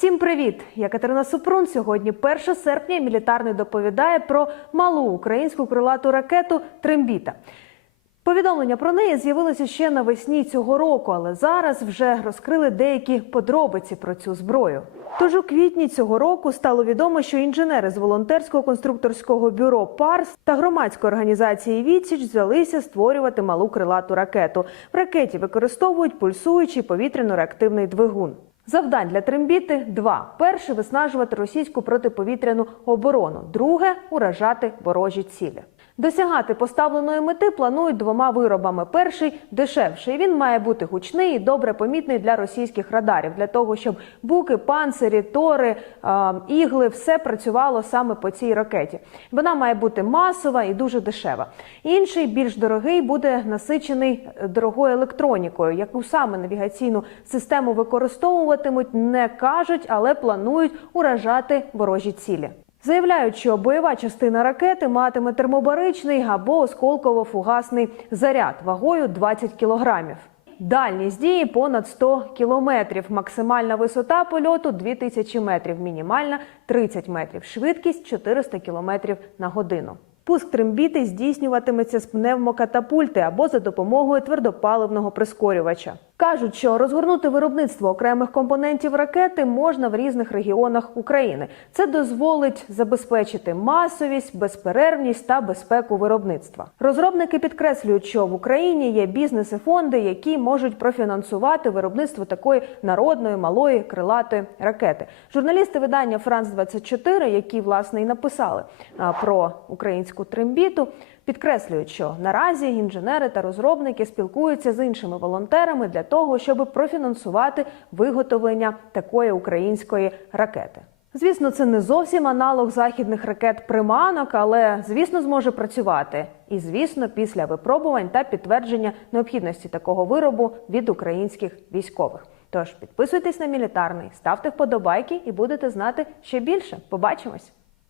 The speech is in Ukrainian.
Всім привіт! Я Катерина Супрун. Сьогодні 1 серпня. Мілітарний доповідає про малу українську крилату ракету Трембіта. Повідомлення про неї з'явилося ще навесні цього року, але зараз вже розкрили деякі подробиці про цю зброю. Тож у квітні цього року стало відомо, що інженери з волонтерського конструкторського бюро ПАРС та громадської організації Відсіч взялися створювати малу крилату ракету. В ракеті використовують пульсуючий повітряно-реактивний двигун. Завдань для трембіти два: перше виснажувати російську протиповітряну оборону, друге уражати ворожі цілі. Досягати поставленої мети планують двома виробами. Перший дешевший. Він має бути гучний і добре помітний для російських радарів, для того, щоб буки, панцирі, тори, ігли все працювало саме по цій ракеті. Вона має бути масова і дуже дешева. Інший, більш дорогий, буде насичений е, дорогою електронікою, яку саме навігаційну систему використовуватимуть, не кажуть, але планують уражати ворожі цілі. Заявляють, що бойова частина ракети матиме термобаричний або осколково-фугасний заряд вагою 20 кілограмів. Дальність дії понад 100 кілометрів. Максимальна висота польоту 2000 метрів, мінімальна 30 метрів, швидкість 400 кілометрів на годину. Пуск трембіти здійснюватиметься з пневмокатапульти або за допомогою твердопаливного прискорювача. Кажуть, що розгорнути виробництво окремих компонентів ракети можна в різних регіонах України. Це дозволить забезпечити масовість, безперервність та безпеку виробництва. Розробники підкреслюють, що в Україні є бізнеси фонди, які можуть профінансувати виробництво такої народної малої крилатої ракети. Журналісти видання Франс 24 які власне і написали про українську трембіту. Підкреслюють, що наразі інженери та розробники спілкуються з іншими волонтерами для того, щоб профінансувати виготовлення такої української ракети. Звісно, це не зовсім аналог західних ракет приманок, але звісно зможе працювати. І звісно, після випробувань та підтвердження необхідності такого виробу від українських військових. Тож підписуйтесь на мілітарний, ставте вподобайки і будете знати ще більше. Побачимось.